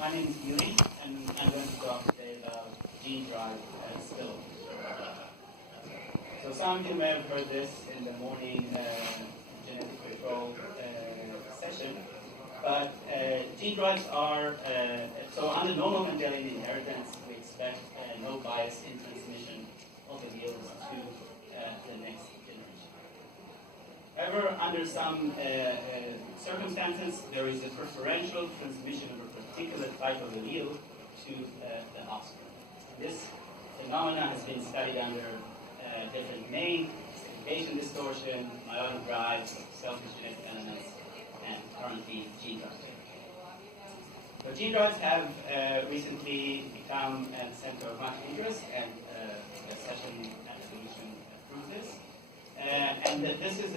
My name is Yuri, and I'm going to talk today about gene drive spillovers. So some of you may have heard this in the morning genetic control session, but gene drives are, so under normal Mendelian inheritance, we expect no bias in transmission of alleles to the next generation. However, under some circumstances, there is a preferential transmission of a particular type of allele to the offspring. This phenomena has been studied under different names: segregation distortion, meiotic drives, selfish genetic elements, and currently gene drives. So gene drives have recently become a center of much interest, and the session solution proves this. And this is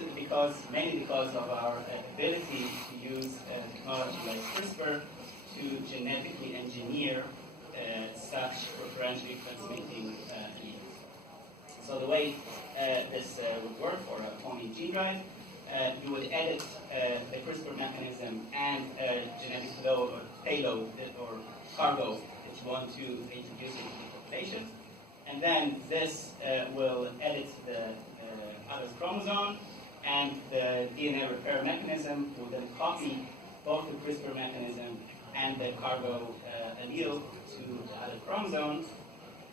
mainly because of our ability to use technology like CRISPR to genetically engineer such preferentially transmitting alleles. So the way this would work for a pony gene drive, you would edit the CRISPR mechanism and genetic load or payload or cargo that you want to introduce into the population. And then this will edit the other chromosome, and the DNA repair mechanism will then copy both the CRISPR mechanism and the cargo allele to the other chromosome,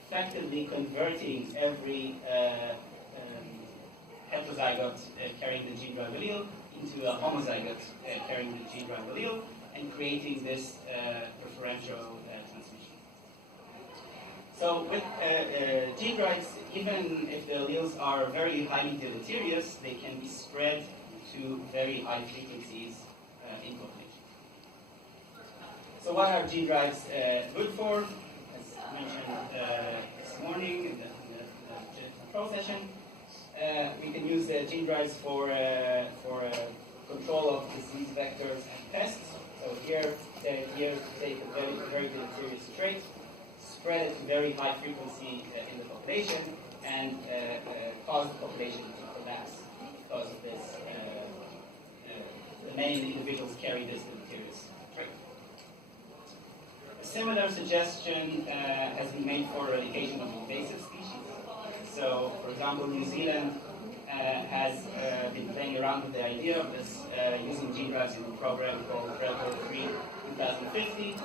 effectively converting every heterozygote carrying the gene drive allele into a homozygote carrying the gene drive allele, and creating this preferential transmission. So with gene drives, even if the alleles are very highly deleterious, they can be spread to very high frequencies in population. So what are gene drives good for? As mentioned this morning in the control session, we can use gene drives for control of disease vectors and pests. So here take a very deleterious trait, spread it to very high frequency in the population, and cause the population to collapse because of this. The main individuals carry this deleterious trait. A similar suggestion has been made for eradication of invasive species. So, for example, New Zealand has been playing around with the idea of this using gene drives in a program called Predator Free 2050,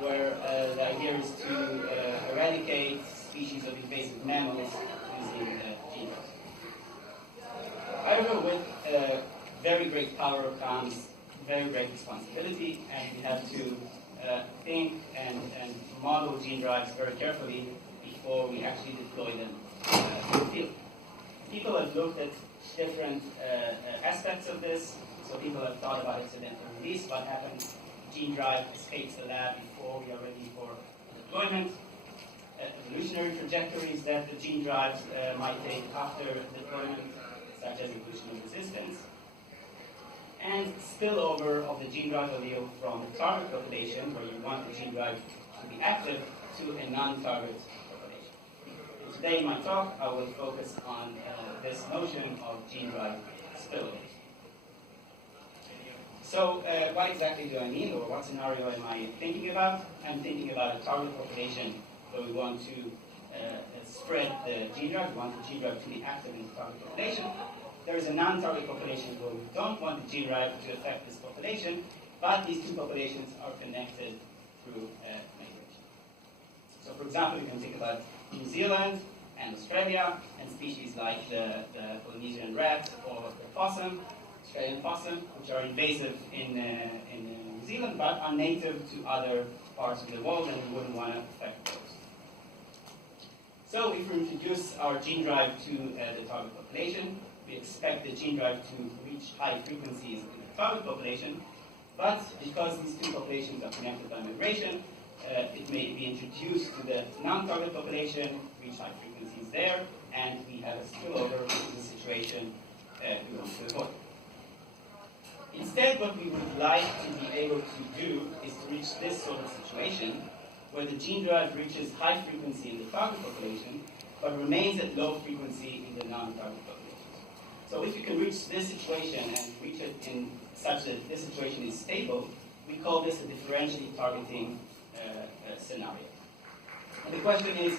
where the idea is to eradicate species of invasive mammals using gene drives. However, with very great power comes very great responsibility, and we have to think and model gene drives very carefully before we actually deploy them in the field. People have looked at different aspects of this. So people have thought about accidental release, what happens if the gene drive escapes the lab before we are ready for deployment, evolutionary trajectories that the gene drives might take after deployment, such as evolutionary resistance, and spillover of the gene drive allele from the target population, where you want the gene drive to be active, to a non-target population. And today in my talk, I will focus on this notion of gene drive spillover. So what exactly do I mean, or what scenario am I thinking about? I'm thinking about a target population where we want to spread the gene drive. We want the gene drive to be active in the target population. There is a non-target population where we don't want the gene drive to affect this population, but these two populations are connected through migration. So for example, you can think about New Zealand and Australia, and species like the Polynesian rat or the possum, Australian possum, which are invasive in New Zealand, but are native to other parts of the world, and we wouldn't want to affect those. So if we introduce our gene drive to the target population, we expect the gene drive to reach high frequencies in the target population, but because these two populations are connected by migration, it may be introduced to the non-target population, reach high frequencies there, and we have a spillover, which is a situation we want to avoid. Instead, what we would like to be able to do is to reach this sort of situation, where the gene drive reaches high frequency in the target population, but remains at low frequency in the non-target population. So if you can reach this situation and reach it in such that this situation is stable, we call this a differentially targeting scenario. And the question is,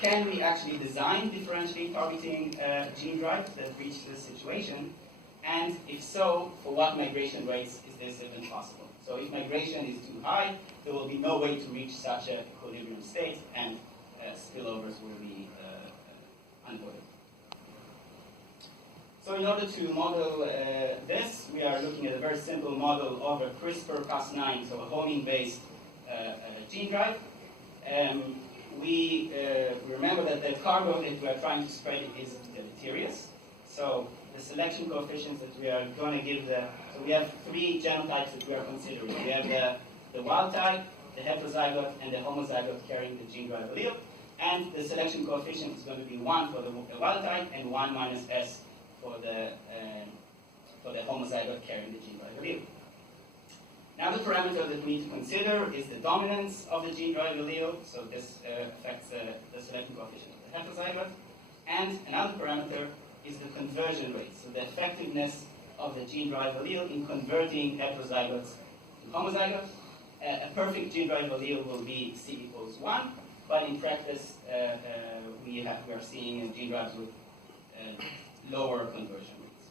can we actually design differentially targeting gene drives that reach this situation? And if so, for what migration rates is this even possible? So if migration is too high, there will be no way to reach such an equilibrium state, and spillovers will be unavoidable. So in order to model this, we are looking at a very simple model of a CRISPR-Cas9, so a homing-based gene drive. We remember that the cargo that we are trying to spread is deleterious. So the selection coefficients that we are going to give so we have three genotypes that we are considering. We have the wild type, the heterozygote, and the homozygote carrying the gene drive allele. And the selection coefficient is going to be 1 for the wild type and 1 minus S for the homozygote carrying the gene drive allele. Now the parameter that we need to consider is the dominance of the gene drive allele, so this affects the selection coefficient of the heterozygote. And another parameter is the conversion rate, so the effectiveness of the gene drive allele in converting heterozygotes to homozygotes. A perfect gene drive allele will be C equals 1, but in practice we are seeing gene drives with lower conversion rates.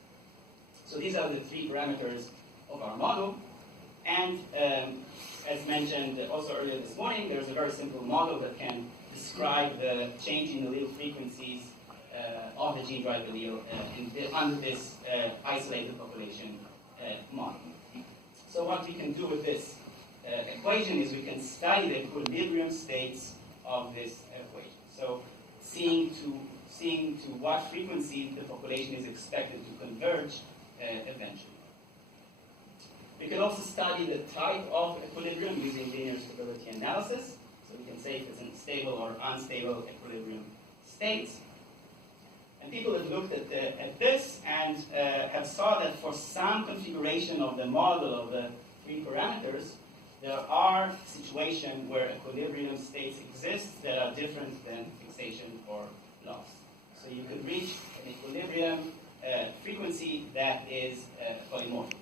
So these are the three parameters of our model. And as mentioned also earlier this morning, there's a very simple model that can describe the change in allele frequencies of the gene drive allele under this isolated population model. So what we can do with this equation is we can study the equilibrium states of this equation. So seeing to what frequency the population is expected to converge eventually. We can also study the type of equilibrium using linear stability analysis. So we can say if it's a stable or unstable equilibrium states. And people have looked at this and have saw that for some configuration of the model of the three parameters, there are situations where equilibrium states exist that are different than fixation or loss. So you could reach an equilibrium frequency that is polymorphic.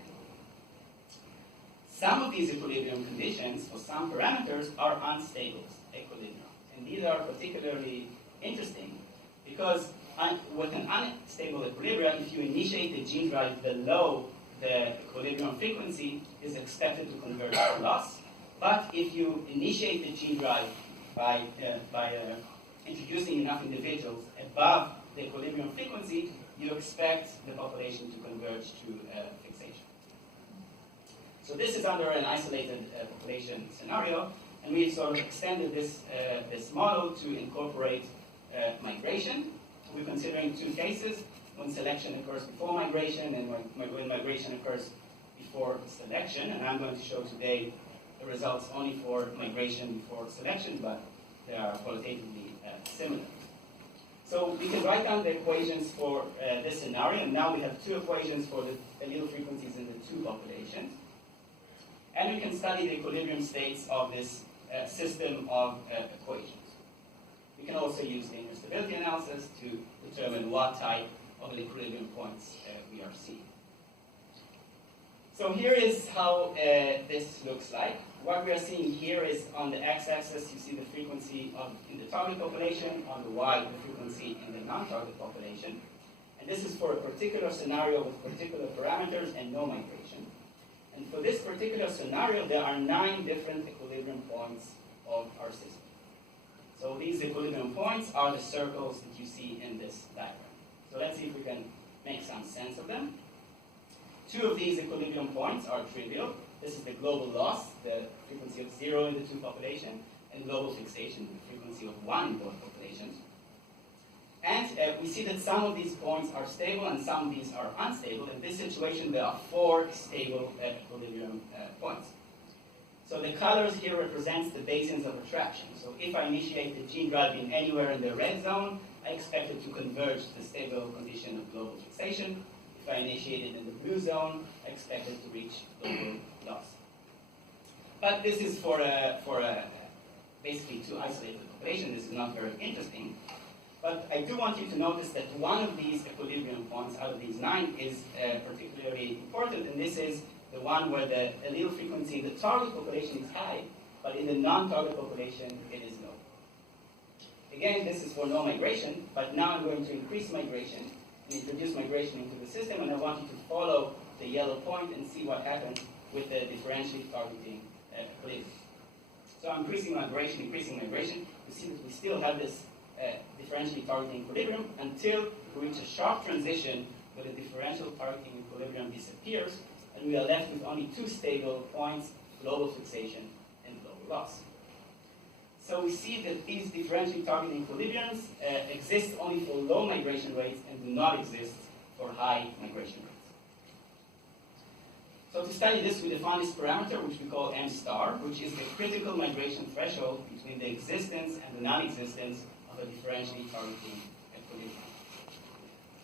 Some of these equilibrium conditions for some parameters are unstable equilibrium. And these are particularly interesting because with an unstable equilibrium, if you initiate the gene drive below the equilibrium frequency, is expected to converge to loss. But if you initiate the gene drive by introducing enough individuals above the equilibrium frequency, you expect the population to converge to fixation. So this is under an isolated population scenario, and we've sort of extended this model to incorporate migration. We're considering two cases, when selection occurs before migration and when migration occurs before selection. And I'm going to show today the results only for migration before selection, but they are qualitatively similar. So we can write down the equations for this scenario, and now we have two equations for the allele frequencies in the two populations. And we can study the equilibrium states of this system of equations. We can also use linear stability analysis to determine what type of equilibrium points we are seeing. So here is how this looks like. What we are seeing here is on the x-axis, you see the frequency in the target population, on the y, the frequency in the non-target population. And this is for a particular scenario with particular parameters and no migration. And for this particular scenario, there are 9 different equilibrium points of our system. So these equilibrium points are the circles that you see in this diagram. So let's see if we can make some sense of them. 2 of these equilibrium points are trivial. This is the global loss, the frequency of 0 in the two populations, and global fixation, the frequency of 1 in both populations. And we see that some of these points are stable and some of these are unstable. In this situation, there are 4 stable equilibrium points. So the colors here represents the basins of attraction. So if I initiate the gene drive in anywhere in the red zone, I expect it to converge to the stable condition of global fixation. If I initiate it in the blue zone, I expect it to reach global loss. But this is for basically 2 isolated populations. This is not very interesting. But I do want you to notice that one of these equilibrium points out of these 9 is particularly important, and this is the one where the allele frequency in the target population is high, but in the non-target population, it is low. Again, this is for no migration, but now I'm going to increase migration and introduce migration into the system, and I want you to follow the yellow point and see what happens with the differentially targeting equilibrium. So I'm increasing migration. You see that we still have this differentially targeting equilibrium until we reach a sharp transition where the differential targeting equilibrium disappears, and we are left with only two stable points, global fixation and global loss. So we see that these differentially targeting equilibriums exist only for low migration rates and do not exist for high migration rates. So to study this, we define this parameter, which we call Mstar, which is the critical migration threshold between the existence and the non-existence of a differentially targeting equilibrium.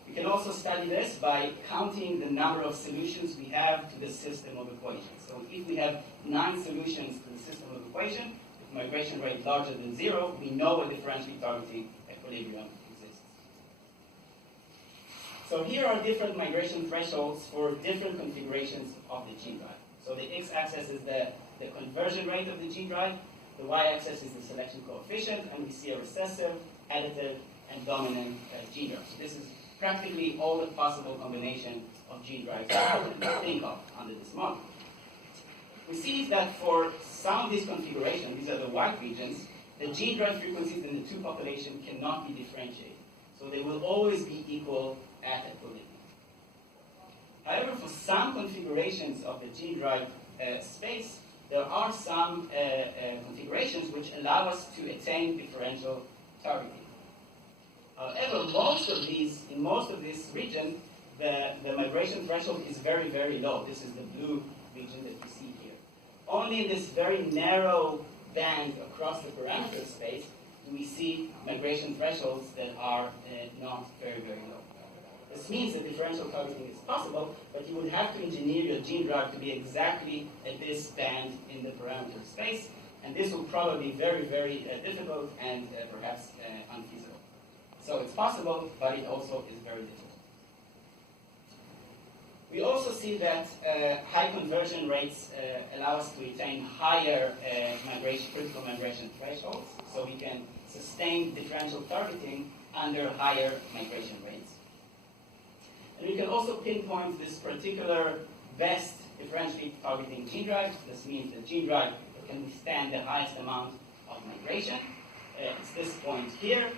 We can also study this by counting the number of solutions we have to the system of equations. So if we have 9 solutions to the system of equation, with migration rate larger than 0, we know a differentially targeting equilibrium exists. So here are different migration thresholds for different configurations of the gene drive. So the x-axis is the conversion rate of the gene drive, the y-axis is the selection coefficient, and we see a recessive, additive, and dominant gene drive. So this is practically all the possible combination of gene drives that we can think of under this model. We see that for some of these configurations, these are the white regions, the gene drive frequencies in the two populations cannot be differentiated. So they will always be equal at equilibrium. However, for some configurations of the gene drive space, there are some configurations which allow us to attain differential targeting. However, in most of this region, the migration threshold is very, very low. This is the blue region that you see here. Only in this very narrow band across the parameter space do we see migration thresholds that are not very, very low. This means that differential targeting is possible, but you would have to engineer your gene drive to be exactly at this band in the parameter space, and this will probably be very, very difficult and perhaps unfeasible. So it's possible, but it also is very difficult. We also see that high conversion rates allow us to attain higher critical migration thresholds, so we can sustain differential targeting under higher migration rates. And we can also pinpoint this particular best differentially targeting gene drive. This means the gene drive that can withstand the highest amount of migration. It's this point here,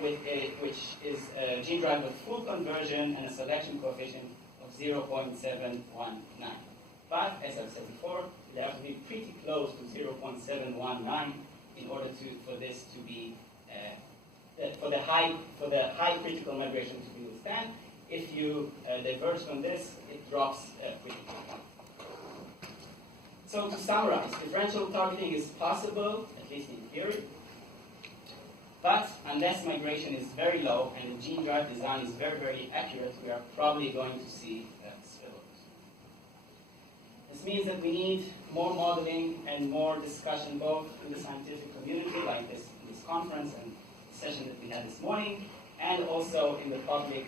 which is a gene drive with full conversion and a selection coefficient of 0.719. But as I've said before, it has to be pretty close to 0.719 in order for this to be for the high critical migration to be withstand. If you diverge from this, it drops quickly. So to summarize, differential targeting is possible, at least in theory, but unless migration is very low and the gene drive design is very, very accurate, we are probably going to see spillovers. This means that we need more modeling and more discussion both in the scientific community, like this conference and the session that we had this morning, and also in the public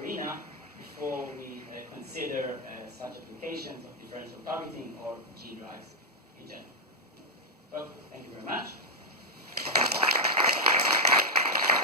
arena before we consider such applications of differential targeting or gene drives in general. So, thank you very much.